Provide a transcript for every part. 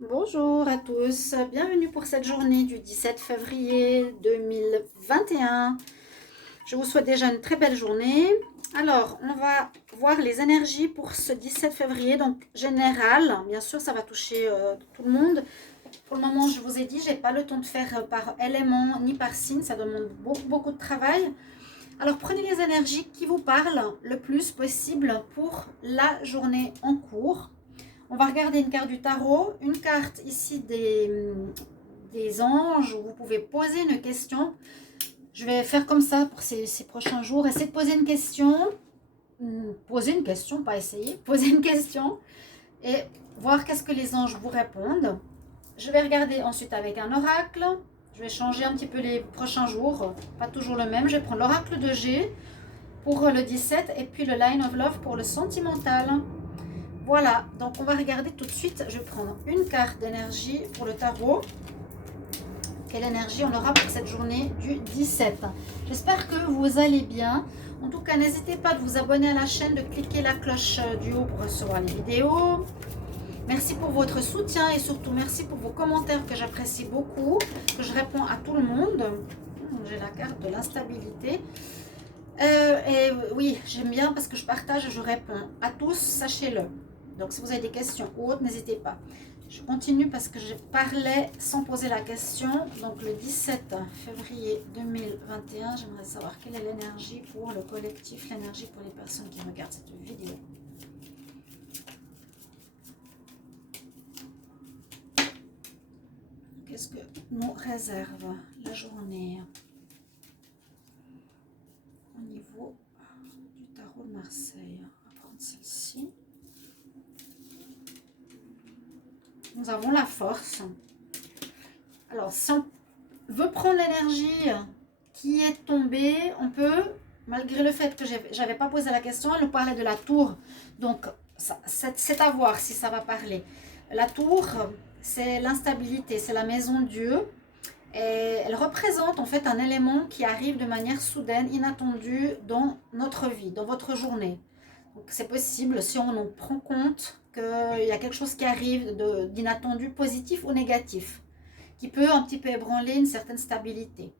Bonjour à tous, bienvenue pour cette journée du 17 février 2021. Je vous souhaite déjà une très belle journée. Alors, on va voir les énergies pour ce 17 février, donc général. Bien sûr, ça va toucher tout le monde. Pour le moment, je vous ai dit, j'ai pas le temps de faire par élément ni par signe, ça demande beaucoup de travail. Alors, prenez les énergies qui vous parlent le plus possible pour la journée en cours. On va regarder une carte du tarot, une carte ici des anges, où vous pouvez poser une question. Je vais faire comme ça pour ces prochains jours. Essayez de poser une question. Poser une question, pas essayer. Poser une question et voir qu'est-ce que les anges vous répondent. Je vais regarder ensuite avec un oracle. Je vais changer un petit peu les prochains jours. Pas toujours le même. Je vais prendre l'oracle de G pour le 17 et puis le Line of Love pour le sentimental. Voilà, donc on va regarder tout de suite. Je vais prendre une carte d'énergie pour le tarot. Quelle énergie on aura pour cette journée du 17? J'espère que vous allez bien. En tout cas, n'hésitez pas de vous abonner à la chaîne, de cliquer la cloche du haut pour recevoir les vidéos. Merci pour votre soutien et surtout merci pour vos commentaires que j'apprécie beaucoup, que je réponds à tout le monde. J'ai la carte de l'instabilité. Et oui, j'aime bien parce que je partage et je réponds à tous, sachez-le. Donc si vous avez des questions ou autres, n'hésitez pas. Je continue parce que je parlais sans poser la question. Donc le 17 février 2021, j'aimerais savoir quelle est l'énergie pour le collectif, l'énergie pour les personnes qui regardent cette vidéo. Qu'est-ce que nous réserve la journée au niveau du tarot de Marseille? On va prendre celle-ci. Nous avons la force. Alors, si on veut prendre l'énergie qui est tombée, on peut, malgré le fait que je n'avais pas posé la question, elle nous parlait de la tour. Donc, c'est à voir si ça va parler. La tour, c'est l'instabilité, c'est la maison Dieu. Et elle représente en fait un élément qui arrive de manière soudaine, inattendue dans notre vie, dans votre journée. Donc c'est possible si on en prend compte qu'il y a quelque chose qui arrive d'inattendu, positif ou négatif, qui peut un petit peu ébranler une certaine stabilité.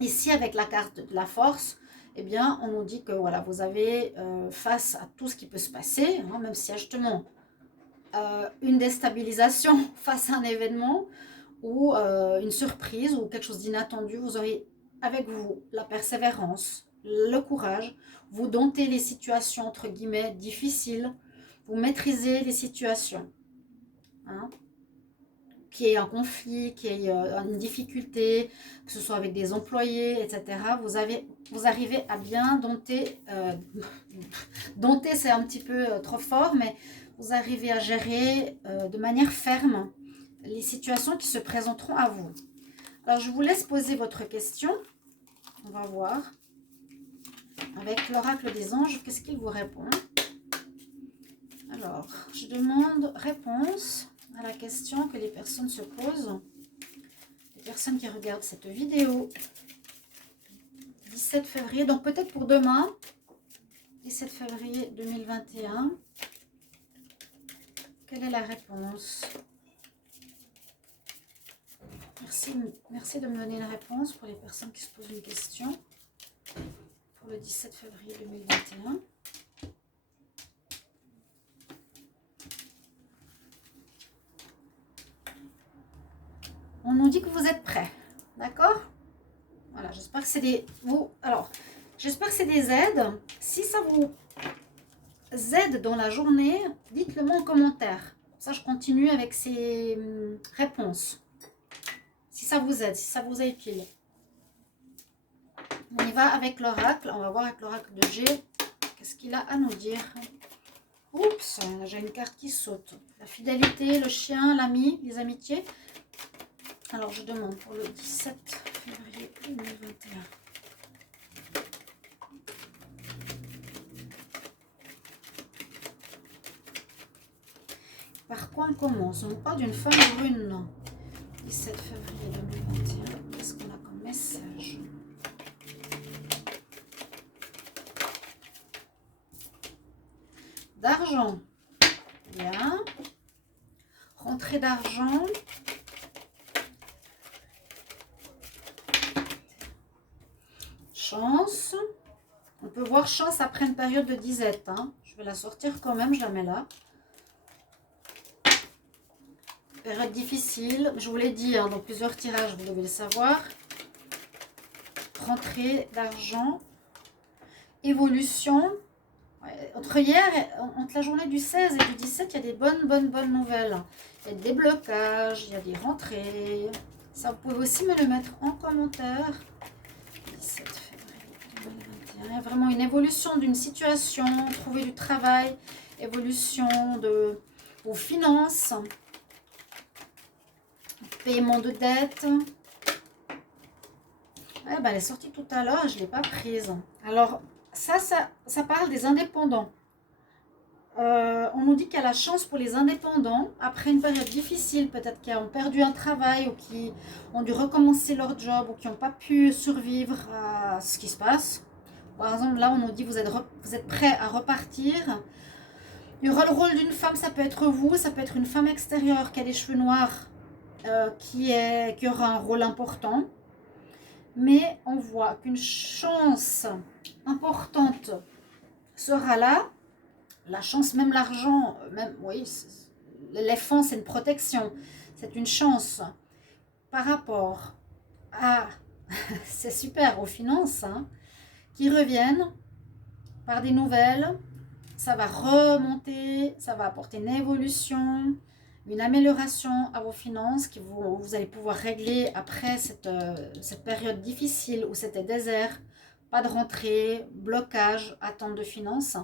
Ici, avec la carte de la force, eh bien, on nous dit que voilà, vous avez face à tout ce qui peut se passer, hein, même si justement une déstabilisation face à un événement ou une surprise ou quelque chose d'inattendu, vous aurez avec vous la persévérance, le courage, vous domptez les situations entre guillemets difficiles, vous maîtrisez les situations. Hein, qu'il y ait un conflit, qu'il y ait une difficulté, que ce soit avec des employés, etc. Vous arrivez à bien dompter, dompter c'est un petit peu trop fort, mais vous arrivez à gérer de manière ferme les situations qui se présenteront à vous. Alors, je vous laisse poser votre question. On va voir. Avec l'oracle des anges, qu'est-ce qu'il vous répond? Alors, je demande réponse à la question que les personnes se posent. Les personnes qui regardent cette vidéo. 17 février, donc peut-être pour demain. 17 février 2021. Quelle est la réponse? Merci de me donner une réponse pour les personnes qui se posent une question. Pour le 17 février 2021. On nous dit que vous êtes prêts. D'accord? Voilà, j'espère que c'est des... j'espère que c'est des aides. Si ça vous aide dans la journée, dites-le moi en commentaire. Ça, je continue avec ces réponses. Si ça vous aide, si ça vous est utile. On y va avec l'oracle. On va voir avec l'oracle de G. Qu'est-ce qu'il a à nous dire? Oups, j'ai une carte qui saute. La fidélité, le chien, l'ami, les amitiés. Alors, je demande pour le 17 février 2021. Par quoi on commence? On parle d'une femme brune. 17 février 2021. Qu'est-ce qu'on a comme message? D'argent. Bien. rentrée d'argent. Chance. On peut voir chance après une période de disette. Hein. Je vais la sortir quand même, je la mets là. Période difficile, je vous l'ai dit, hein, dans plusieurs tirages, vous devez le savoir. Rentrée d'argent. Évolution. Ouais, entre hier, entre la journée du 16 et du 17, il y a des bonnes nouvelles. Il y a des blocages, il y a des rentrées. Ça, vous pouvez aussi me le mettre en commentaire. 17 février 2021. Il y a vraiment une évolution d'une situation, trouver du travail, évolution de vos finances, paiement de dette. Ouais, ben, elle est sortie tout à l'heure, je ne l'ai pas prise. Alors, ça parle des indépendants. On nous dit qu'il y a la chance pour les indépendants, après une période difficile, peut-être qui ont perdu un travail ou qui ont dû recommencer leur job ou qui n'ont pas pu survivre à ce qui se passe. Par exemple, là, on nous dit que vous êtes prêts à repartir. Il y aura le rôle d'une femme, ça peut être vous, ça peut être une femme extérieure qui a des cheveux noirs, qui aura un rôle important. Mais on voit qu'une chance importante sera là. La chance, même l'argent, même, oui, l'éléphant, c'est une protection. C'est une chance par rapport à, c'est super, aux finances, hein, qui reviennent par des nouvelles. Ça va remonter, ça va apporter une évolution, une amélioration à vos finances que vous allez pouvoir régler après cette période difficile où c'était désert, pas de rentrée, blocage, attente de finances.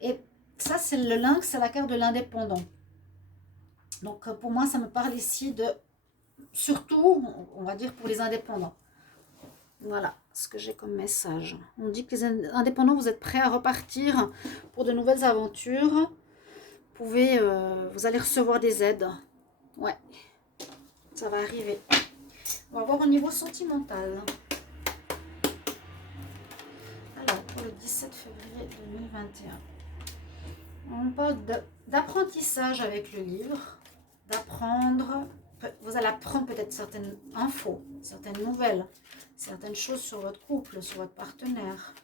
Et ça, c'est le lynx, c'est la carte de l'indépendant. Donc, pour moi, ça me parle ici de, surtout, on va dire, pour les indépendants. Voilà ce que j'ai comme message. On dit que les indépendants, vous êtes prêts à repartir pour de nouvelles aventures. Vous allez recevoir des aides. Ouais, ça va arriver. On va voir au niveau sentimental. Alors, pour le 17 février 2021. On parle d'apprentissage avec le livre, d'apprendre, vous allez apprendre peut-être certaines infos, certaines nouvelles, certaines choses sur votre couple, sur votre partenaire.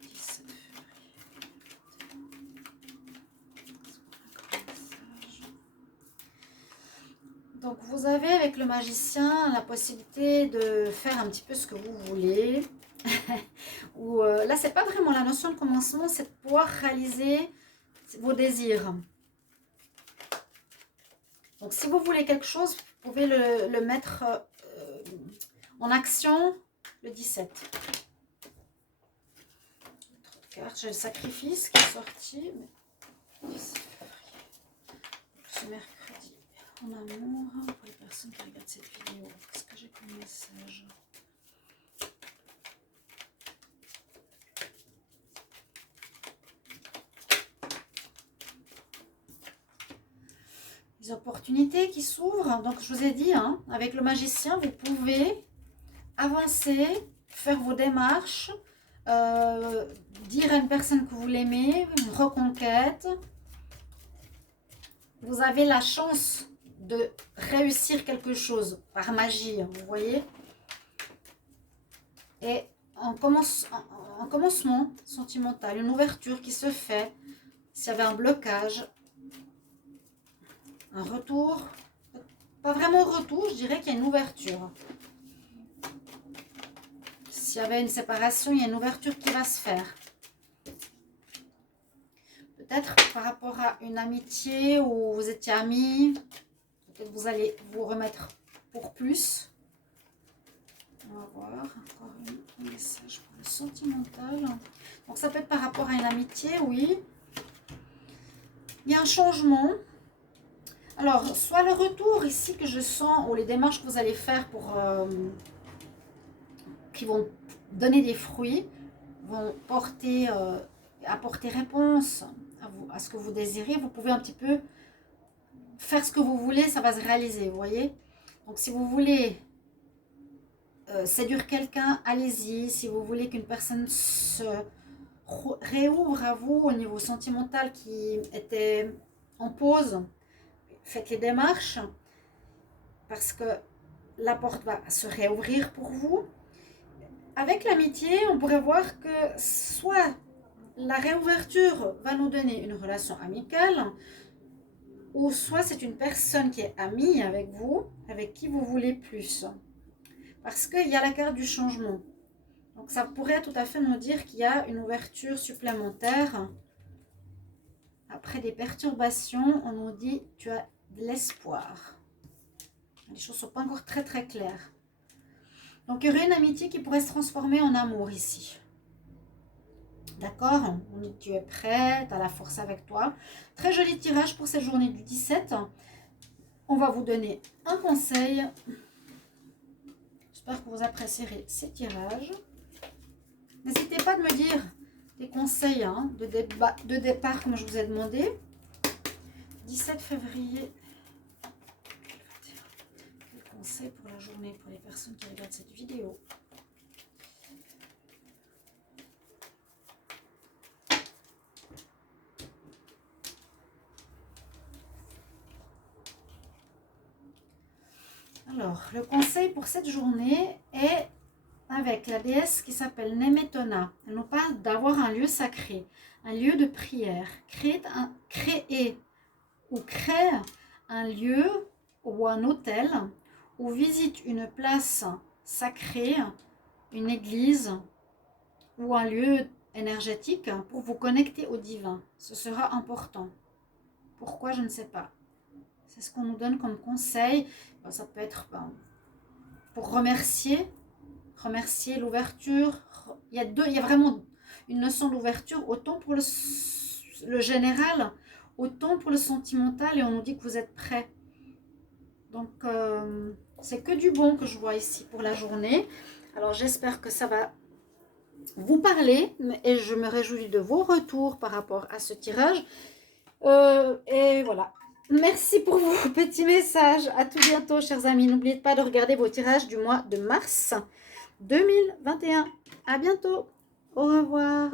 17 février. Donc vous avez avec le magicien la possibilité de faire un petit peu ce que vous voulez. Ou là, c'est pas vraiment la notion de commencement, c'est de pouvoir réaliser vos désirs. Donc, si vous voulez quelque chose, vous pouvez le mettre en action le 17. J'ai le sacrifice qui est sorti. Mais... ce mercredi, en amour, pour les personnes qui regardent cette vidéo. Qu'est-ce que j'ai comme message ? Les opportunités qui s'ouvrent. Donc, je vous ai dit, hein, avec le magicien, vous pouvez avancer, faire vos démarches, dire à une personne que vous l'aimez, une reconquête. Vous avez la chance de réussir quelque chose par magie, vous voyez. Et en commencement sentimental, une ouverture qui se fait, s'il y avait un blocage, un retour, pas vraiment retour, je dirais qu'il y a une ouverture. S'il y avait une séparation, il y a une ouverture qui va se faire. Peut-être par rapport à une amitié où vous étiez amis, peut-être vous allez vous remettre pour plus. On va voir encore un message pour le sentimental. Donc ça peut être par rapport à une amitié, oui. Il y a un changement. Alors, soit le retour ici que je sens, ou les démarches que vous allez faire pour qui vont donner des fruits, vont apporter réponse à ce que vous désirez. Vous pouvez un petit peu faire ce que vous voulez, ça va se réaliser, vous voyez. Donc, si vous voulez séduire quelqu'un, allez-y. Si vous voulez qu'une personne se réouvre à vous au niveau sentimental qui était en pause. Faites les démarches parce que la porte va se réouvrir pour vous. Avec l'amitié, on pourrait voir que soit la réouverture va nous donner une relation amicale, ou soit c'est une personne qui est amie avec vous, avec qui vous voulez plus. Parce qu'il y a la carte du changement. Donc ça pourrait tout à fait nous dire qu'il y a une ouverture supplémentaire. Après des perturbations, on nous dit tu as de l'espoir. Les choses ne sont pas encore très très claires. Donc il y aurait une amitié qui pourrait se transformer en amour ici. D'accord? On dit tu es prêt, tu as la force avec toi. Très joli tirage pour cette journée du 17. On va vous donner un conseil. J'espère que vous apprécierez ces tirages. N'hésitez pas de me dire des conseils de départ comme je vous ai demandé. 17 février. Quel conseil pour la journée pour les personnes qui regardent cette vidéo? Alors, le conseil pour cette journée est avec la déesse qui s'appelle Nemetona. Elle nous parle d'avoir un lieu sacré, un lieu de prière. Créer ou crée un lieu ou un hôtel ou visite une place sacrée, une église ou un lieu énergétique pour vous connecter au divin. Ce sera important. Pourquoi? Je ne sais pas. C'est ce qu'on nous donne comme conseil. Ça peut être pour remercier l'ouverture. Il y a vraiment une notion d'ouverture, autant pour le général, autant pour le sentimental, et on nous dit que vous êtes prêts. Donc, c'est que du bon que je vois ici pour la journée. Alors, j'espère que ça va vous parler, et je me réjouis de vos retours par rapport à ce tirage. Et voilà. Merci pour vos petits messages. À tout bientôt, chers amis. N'oubliez pas de regarder vos tirages du mois de mars 2021. À bientôt. Au revoir.